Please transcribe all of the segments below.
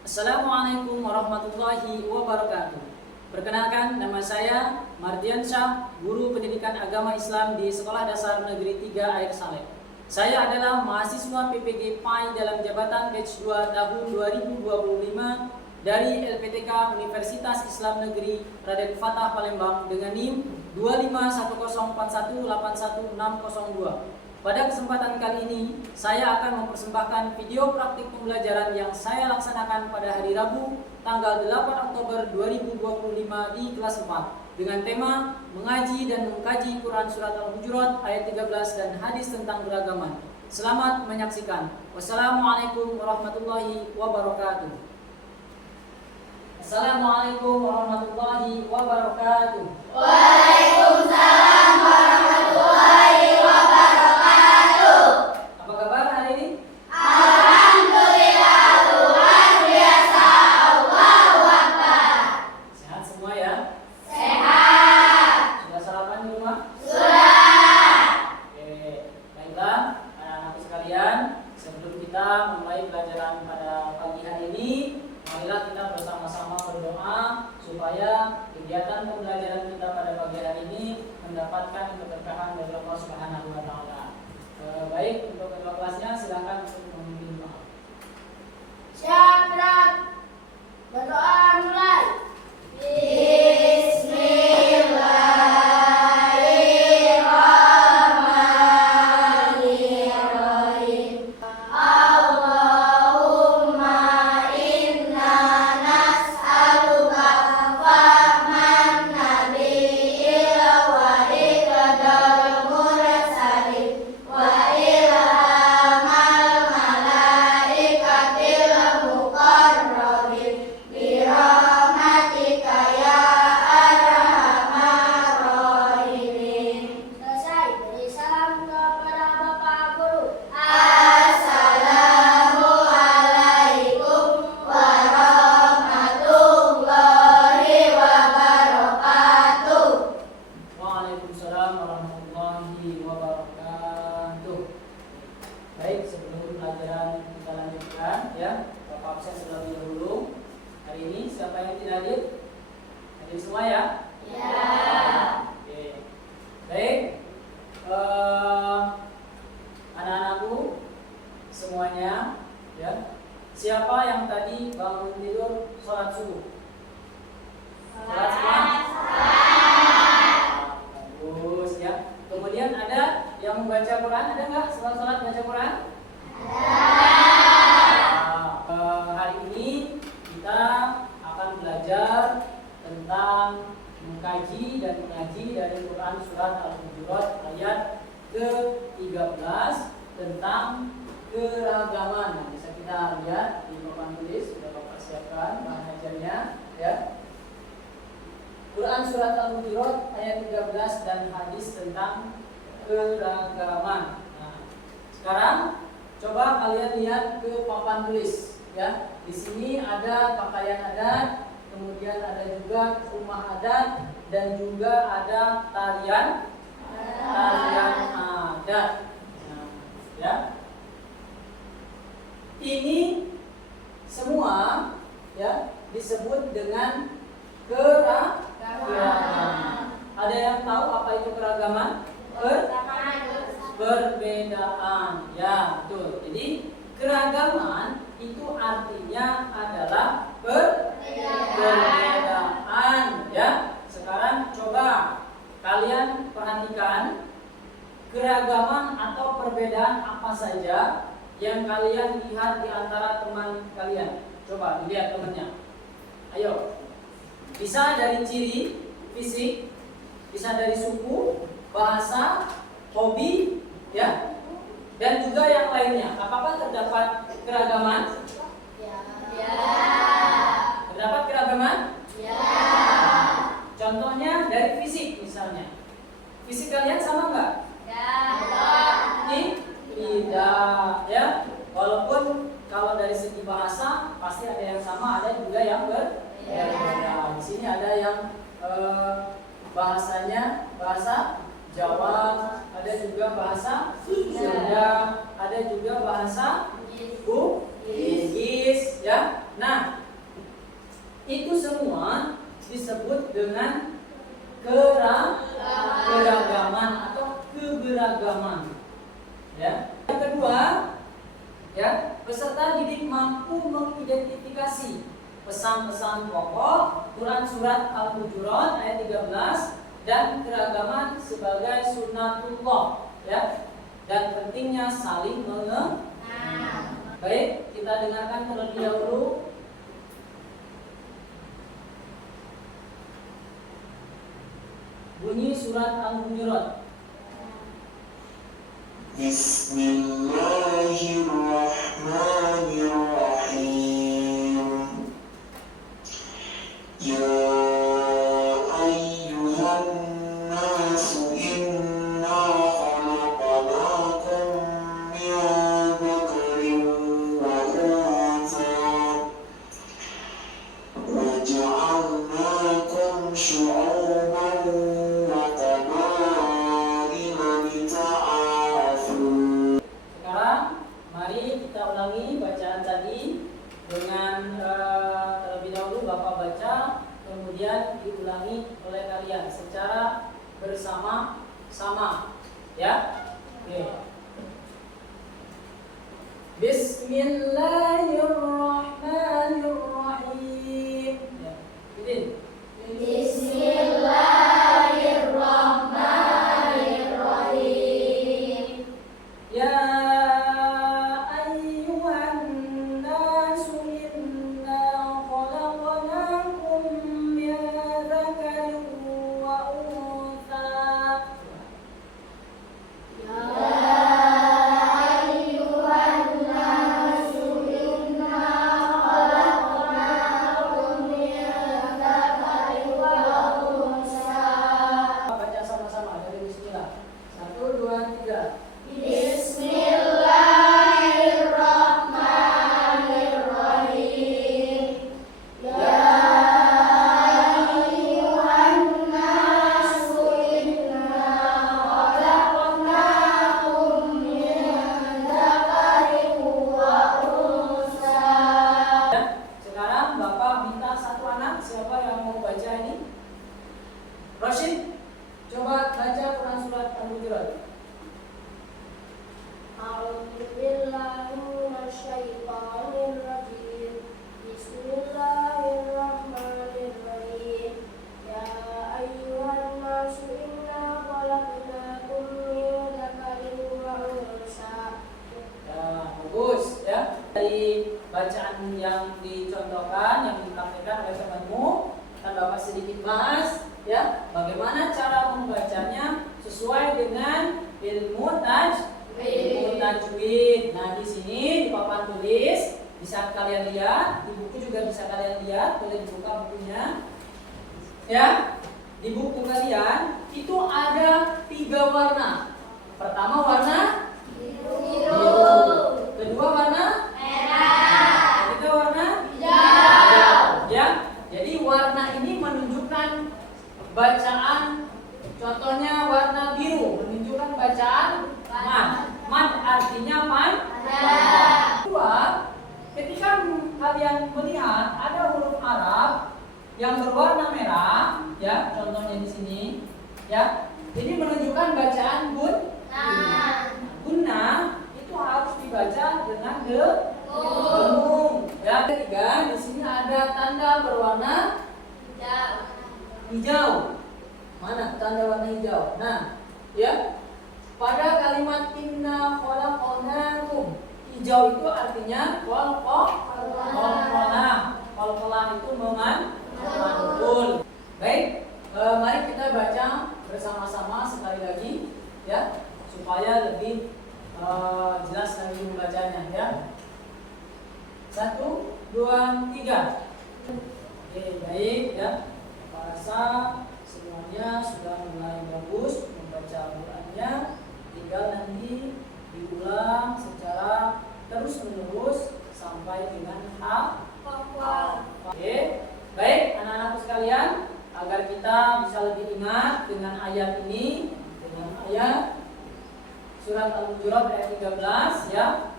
Assalamualaikum warahmatullahi wabarakatuh. Perkenalkan, nama saya Mardian Syah, Guru Pendidikan Agama Islam di Sekolah Dasar Negeri 3 Air Saleh. Saya adalah mahasiswa PPG PAI dalam jabatan batch 2 tahun 2025 dari LPTK Universitas Islam Negeri Raden Fatah Palembang dengan NIM 25104181602. Pada kesempatan kali ini, saya akan mempersembahkan video praktik pembelajaran yang saya laksanakan pada hari Rabu, tanggal 8 Oktober 2025 di kelas 4 dengan tema mengaji dan mengkaji Quran Surat Al-Hujurat ayat 13 dan hadis tentang beragaman. Selamat menyaksikan. Wassalamualaikum warahmatullahi wabarakatuh. Assalamualaikum warahmatullahi wabarakatuh. Waalaikumsalam warahmatullahi wabarakatuh. Apa kabar hari ini? Alhamdulillah, luar biasa. Allahu Akbar. Sehat semua ya? Sehat. Sudah sarapan di rumah? Sudah. Oke, baiklah anak-anakku sekalian, sebelum kita memulai pelajaran pada pagi hari ini, marilah kita bersama-sama berdoa supaya kegiatan pembelajaran kita pada pagi hari ini mendapatkan keberkahan dari Allah Subhanahu wa taala. Baik, untuk ketua kelasnya silakan untuk memimpin doa. Siap, gerak. Berdoa mulai. Bismillahirrahmanirrahim. Allahumma inna nas'aluka fahman nabiyil wa iqdal mursalin wa ilhamal malaikatil muqarrabin birahmatika ya arhamar rahimin. Selesai. Beri salam kepada Bapak Guru. Assalamualaikum warahmatullahi wabarakatuh. Waalaikumsalam warahmatullahi wabarakatuh. Baik, sebelum pelajaran kita lanjutkan ya, Bapak absen terlebih dahulu. Hari ini siapa yang tidak hadir? Hadir semua ya? Ya. Oke. Baik. Anak-anakku semuanya ya. Siapa yang tadi bangun tidur sholat subuh? Sholat semua? Bagus ya. Kemudian ada yang membaca Quran, ada nggak sholat baca Quran? Hari ini kita akan belajar tentang mengkaji dan mengaji dari Quran Surat Al-Hujurat ayat ke-13 tentang keragaman. Nah, bisa kita lihat di papan tulis, sudah Bapak siapkan bahan ajarnya ya. Quran Surat Al-Hujurat ayat 13 dan hadis tentang keragaman. Nah, sekarang coba kalian lihat ke papan tulis ya. Di sini ada pakaian adat, kemudian ada juga rumah adat dan juga ada tarian adat. Nah, ya. Ini semua ya disebut dengan keragaman. Ada yang tahu apa itu keragaman? Perbedaan. Ya, betul. Jadi keragaman itu artinya adalah perbedaan ya. Sekarang coba kalian perhatikan keragaman atau perbedaan apa saja yang kalian lihat di antara teman kalian. Coba dilihat temannya. Ayo. Bisa dari ciri fisik, bisa dari suku, bahasa, hobi, ya, dan juga yang lainnya. Apakah terdapat keragaman? Ya. Terdapat keragaman? Ya. Contohnya dari fisik misalnya. Fisik kalian sama nggak? Ya. Tidak, ya. Walaupun kalau dari segi bahasa pasti ada yang sama, ada juga yang berbeda. Di sini ada yang bahasanya bahasa Jawa, ada juga bahasa Sunda, ada juga bahasa Bugis, ya. Nah, itu semua disebut dengan keragaman atau keberagaman. Ya. Yang kedua, ya, peserta didik mampu mengidentifikasi pesan-pesan pokok Quran surat Al-Hujurat ayat 13 dan keragaman sebagai sunnatullah, ya, dan pentingnya saling mengenal. Baik, kita dengarkan terlebih dahulu bunyi surat Al-Hujurat. Bismillahirrahmanirrahim. Ya ayyuhan nasu inna khalaqnakum min dzakarin wa untha wa ja'alnakum syu'uban wa qabaila lita'arafu. Sekarang mari kita ulangi bacaan tadi dengan terlebih dahulu Bapak baca, kemudian diulangi oleh kalian secara bersama-sama, ya. Oke. Bismillahirrahmanirrahim. Ya. Idin. Bismillahirrahmanirrahim. Ya ayyuhan nasu inna khalaqnakum min dzakarin wa untha. Ya ayyuhan nasu inna khalaqnakum min dzakarin wa untha. Baca sama-sama dari bismillah. 1, 2, 3. Bismillahirrahmanirrahim. Ya ayyuhan nasu inna khalaqnakum min dzakarin wa untha. Ya, sekarang Bapak minta satu anak, siapa yang mau baca ini? Rashid, coba baca Quran surat Al-Hujurat. A'udzubillahi minasyaitonirrajim. Bismillahirrahmanirrahim. Ya ayyuhan nasu inna khalaqnakum min dzakarin wa untha. Ya, bagus ya. Dari bacaan yang dicontohkan, yang dipraktikkan oleh temanmu, kan Bapak sedikit bahas ya, bagaimana cara membacanya sesuai dengan ilmu tajwid. Nah, di sini di papan tulis bisa kalian lihat, di buku juga bisa kalian lihat, boleh dibuka bukunya. Ya, di buku kalian itu ada 3 warna. Pertama warna biru, kedua warna merah, ketiga warna hijau. Ya, jadi warna ini menunjukkan bacaan. Contohnya warna biru menunjukkan bacaan mad. Mad artinya panjang. Kedua, ketika kalian melihat ada huruf Arab yang berwarna merah, ya, contohnya di sini, ya, ini menunjukkan bacaan gunnah itu harus dibaca dengan dengung. Ya, ketiga, di sini ada tanda berwarna hijau. Mana tanda warna hijau? Nah, ya, pada kalimat inna khalaqnakum, hijau itu artinya qalqalah itu memantul. Baik, mari kita baca bersama-sama sekali lagi ya, supaya lebih jelas lagi membacanya ya. 1, 2, 3. Oke, baik ya. Rasa semuanya sudah mulai bagus membaca Al-Qur'annya, tinggal nanti diulang secara terus-menerus sampai dengan hafal. Oke, baik anak-anakku sekalian, agar kita bisa lebih ingat dengan ayat ini, dengan ayat surat Al-Hujurat ayat 13 ya.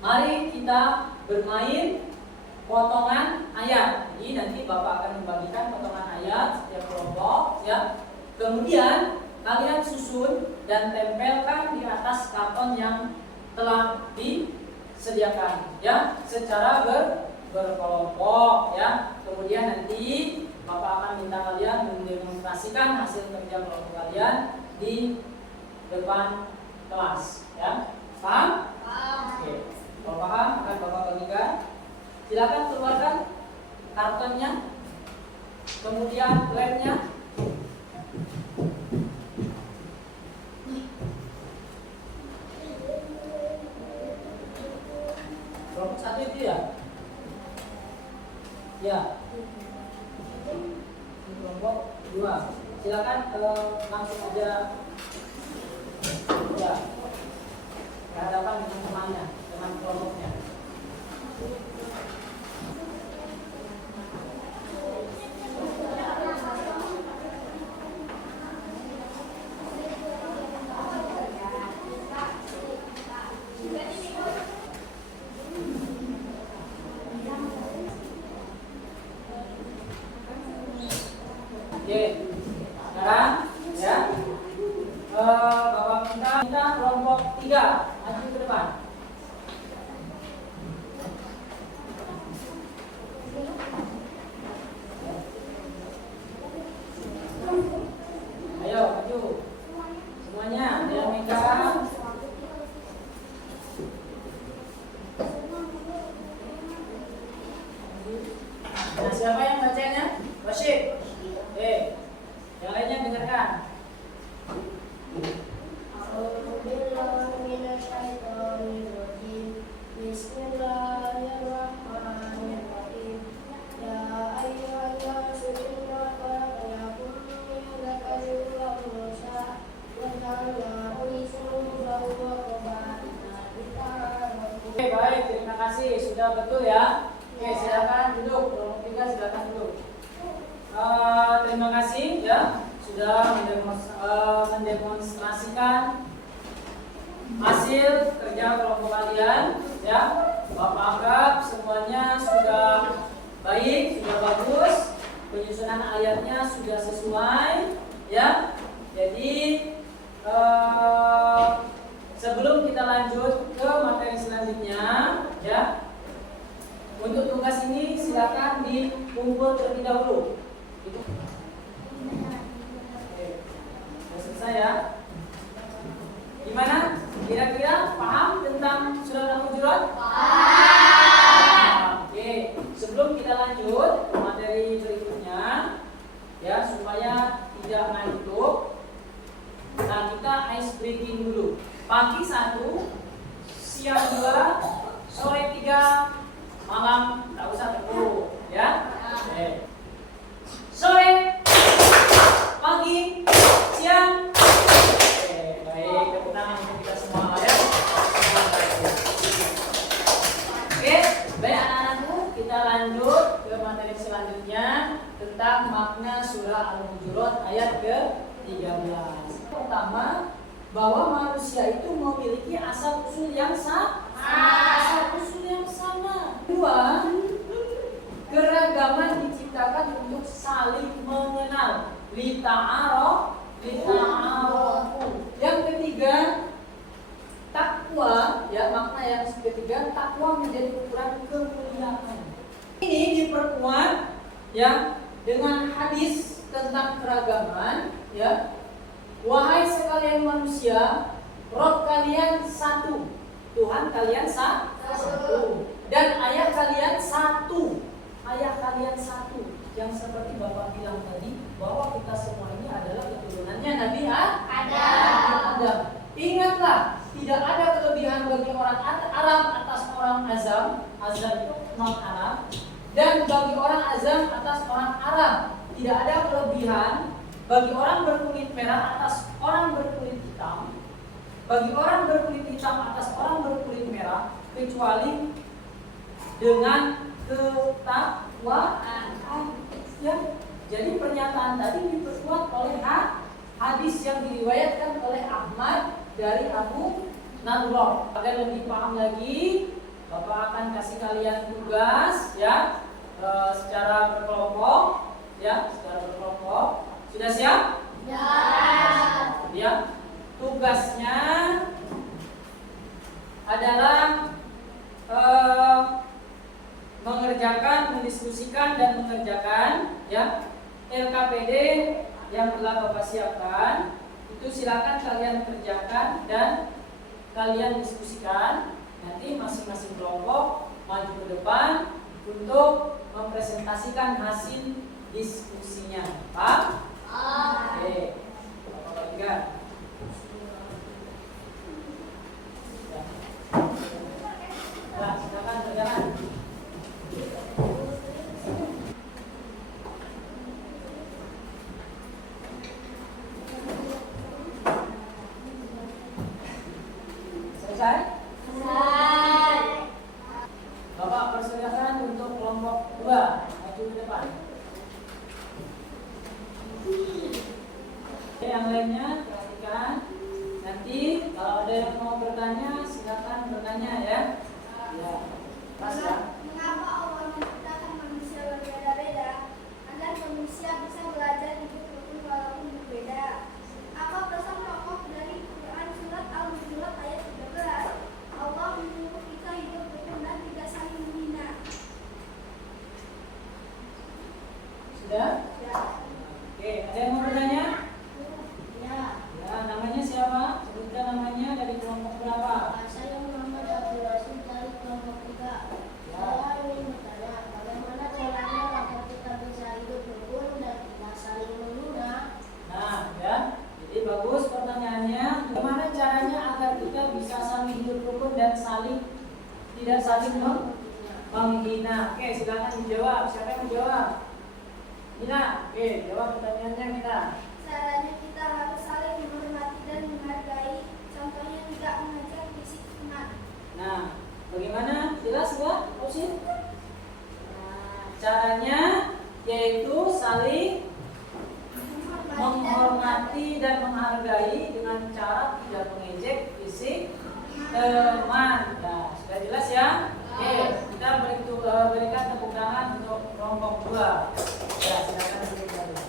Mari kita bermain potongan ayat. Jadi nanti Bapak akan membagikan potongan ayat setiap kelompok ya. Kemudian kalian susun dan tempelkan di atas karton yang telah disediakan ya, secara berkelompok ya. Kemudian nanti Bapak akan minta kalian mendemonstrasikan hasil kerja kelompok kalian di depan kelas ya. Paham? Oke. Kalau paham akan Bapak bagikan. Silakan keluarkan kartonnya, kemudian lemnya. Kelompok 1 itu ya? Ya. Kelompok 2. Silakan langsung aja ya. Berhadapan dengan temannya, dengan kelompoknya. Oke, sekarang ya, Bapak minta kelompok 3 maju ke depan. Ayo maju, semuanya ada yang megang. Nah, siapa yang bacanya? Rashid. Oke, yang lainnya dengarkan. Bismillahirrahmanirrahim. Ya ayyuhannas inna khalaqnakum min dzakarin wa untha wa ja'alnakum syu'uban wa qabaila lita'arafu. Oke, baik, terima kasih. Sudah betul ya. Oke, silakan duduk. Kelompok 3 silakan duduk. Terima kasih ya sudah mendemonstrasikan hasil kerja kelompok kalian ya. Bapak anggap semuanya sudah baik, sudah bagus, penyusunan ayatnya sudah sesuai ya. Jadi sebelum kita lanjut ke materi selanjutnya ya, untuk tugas ini silakan dikumpul terlebih dahulu. Oke, sudah selesai ya. Gimana? Kira-kira paham tentang surat Al-Hujurat? Paham. Oke, sebelum kita lanjut ke materi berikutnya, ya supaya tidak ngantuk, nah kita ice breaking dulu. Pagi 1, siang 2, sore 3, malam tak usah terlalu, ya. Oke. Sore, pagi, siang. Oke, baik, tepuk tangan untuk kita semua ya. Oke, baik anak-anakku, kita lanjut ke materi selanjutnya tentang makna surah Al-Hujurat ayat ke-13. Pertama, bahwa manusia itu memiliki asal usul yang sama. Kedua, keragaman diciptakan untuk saling mengenal. Lita'arafu. Yang ketiga, takwa, ya makna yang ketiga, takwa menjadi ukuran kemuliaan. Ini diperkuat ya dengan hadis tentang keragaman ya. Wahai sekalian manusia, Rob kalian satu, Tuhan kalian satu, dan ayah kalian satu. Ayah kalian satu, yang seperti Bapak bilang tadi bahwa kita semua ini adalah keturunannya Nabi Adam. Ingatlah, tidak ada kelebihan bagi orang Arab atas orang Azam. Azam itu non Arab, dan bagi orang Azam atas orang Arab. Tidak ada kelebihan bagi orang berkulit merah atas orang berkulit hitam, bagi orang berkulit hitam atas orang berkulit merah, kecuali dengan ketakwaan. Ya, jadi pernyataan tadi diperkuat oleh hadis yang diriwayatkan oleh Ahmad dari Abu Nadrah. Agar lebih paham lagi, Bapak akan kasih kalian tugas ya, secara berkelompok ya, secara berkelompok. Sudah siap? Ya. Ya. Tugasnya adalah mengerjakan, mendiskusikan dan mengerjakan ya. LKPD yang telah Bapak siapkan itu silakan kalian kerjakan dan kalian diskusikan. Nanti masing-masing kelompok maju ke depan untuk mempresentasikan hasil diskusinya. Pak? Oke. Bapak ingat. Nah, silakan kerjakan. Selesai? Bapak persilakan untuk kelompok 2 maju ke depan. Oke, yang lainnya perhatikan. Nanti kalau ada yang mau bertanya silakan bertanya ya. Ya. Mas ya. Mengapa Allah menciptakan manusia berbeda-beda agar manusia bisa belajar hidup rukun walaupun berbeda? Apa pesan pokok dari Quran surat Al-Hujurat ayat 13? Allah menyuruh kita hidup rukun dan tidak saling menghina. Sudah? Ya. Oke, ada yang mau bertanya? Ya. Ya, namanya siapa? Sebutkan namanya dari kelompok berapa? Saya Muhammad Abdul Rasul dari kelompok 3. Saya ingin bertanya, bagaimana caranya agar kita bisa hidup rukun dan tidak saling menghina? Nah, ya. Jadi bagus pertanyaannya. Bagaimana caranya agar kita bisa saling hidup rukun dan tidak saling menghina? Oke, silakan dijawab. Siapa yang menjawab? Mina. Oke, jawab pertanyaannya Mina. Caranya kita harus saling menghormati dan menghargai. Contohnya tidak mengajar fisik emak. Nah, bagaimana? Jelas nggak, Ausin? Caranya yaitu saling menghormati dan menghargai dengan cara tidak mengejek fisik teman. Nah, sudah jelas ya? Oke, kita berikan tepuk tangan untuk kelompok 2. Ya, silakan duduk kembali.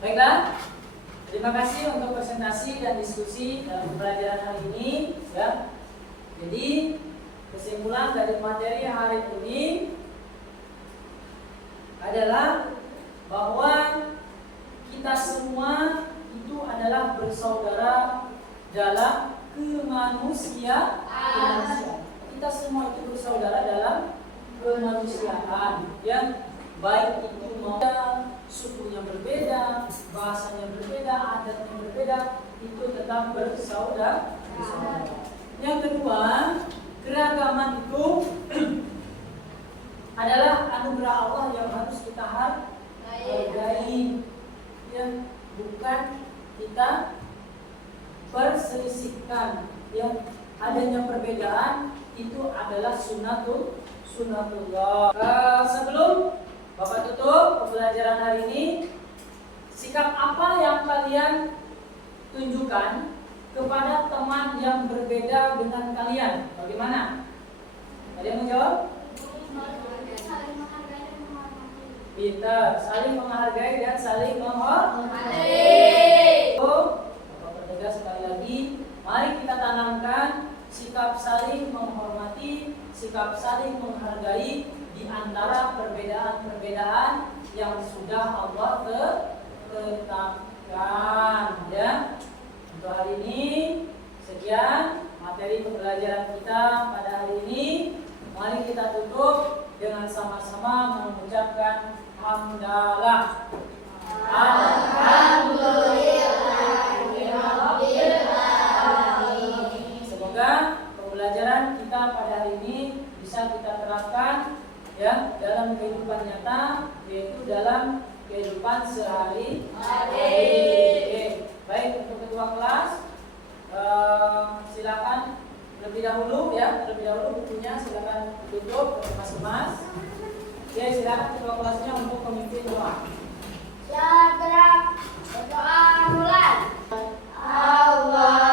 Baiklah, terima kasih untuk presentasi dan diskusi dalam pembelajaran hari ini. Ya, jadi kesimpulan dari materi hari ini adalah bahwa kita semua itu adalah bersaudara dalam kemanusiaan. Kita semua itu bersaudara dalam kemanusiaan yang baik itu mau sukunya berbeda, bahasanya berbeda, adatnya berbeda, itu tetap bersaudara. Yang kedua, keragaman itu adalah anugerah Allah yang harus kita hargai, yang bukan kita perselisihkan. Yang adanya perbedaan itu adalah sunnatullah. Sebelum Bapak tutup pembelajaran hari ini, sikap apa yang kalian tunjukkan kepada teman yang berbeda dengan kalian? Bagaimana? Ada yang menjawab? Saling menghargai dan menghormati. Pintar, saling menghargai dan saling menghormati. Bapak pertegas sekali lagi, mari kita tanamkan sikap saling menghormati, sikap saling menghargai di antara perbedaan-perbedaan yang sudah Allah tetapkan. Ya, untuk hari ini sekian materi pembelajaran kita pada hari ini. Mari kita tutup dengan sama-sama mengucapkan hamdalah. Semoga pembelajaran kita pada hari ini bisa kita terapkan ya dalam kehidupan nyata, yaitu dalam kehidupan sehari-hari. Baik, untuk ketua kelas silakan terlebih dahulu bukunya silakan tutup mas-mas. Ya, silakan ketua kelasnya untuk memimpin doa. Ya, gerak berdoa mulai. Allah